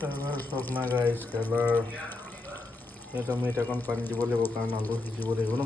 Colour চব না গাইছ colour ইয়াত আমি এটা অকণ পানী দিব লাগিব কাৰণ আলু সিজিব লাগিব ন।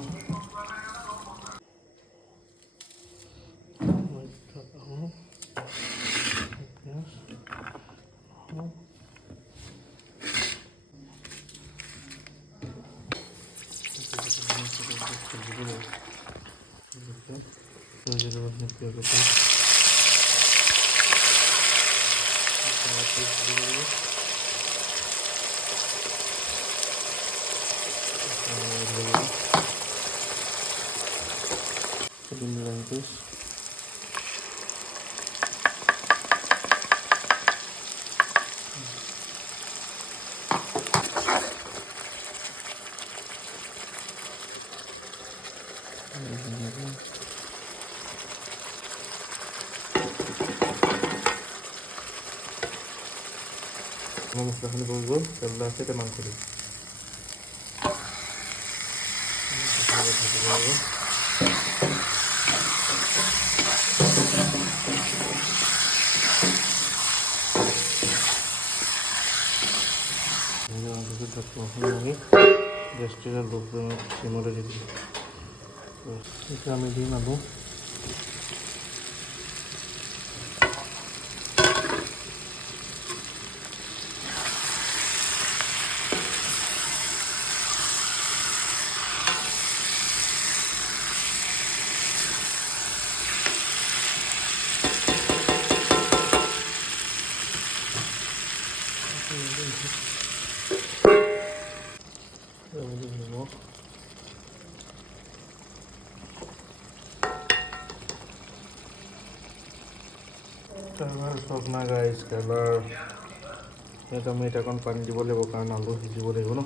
মশলাখিনি হৈ গ'ল, তেল আছে এতিয়া মাংস দিম। গেছটো চিমতে দি দিম। এতিয়া আমি দিম আলু। কালাৰ চব না গাইছ কালাৰ ইয়াত আমি এটা অকণ পানী দিব লাগিব কাৰণ আলু সিজিব লাগিব ন।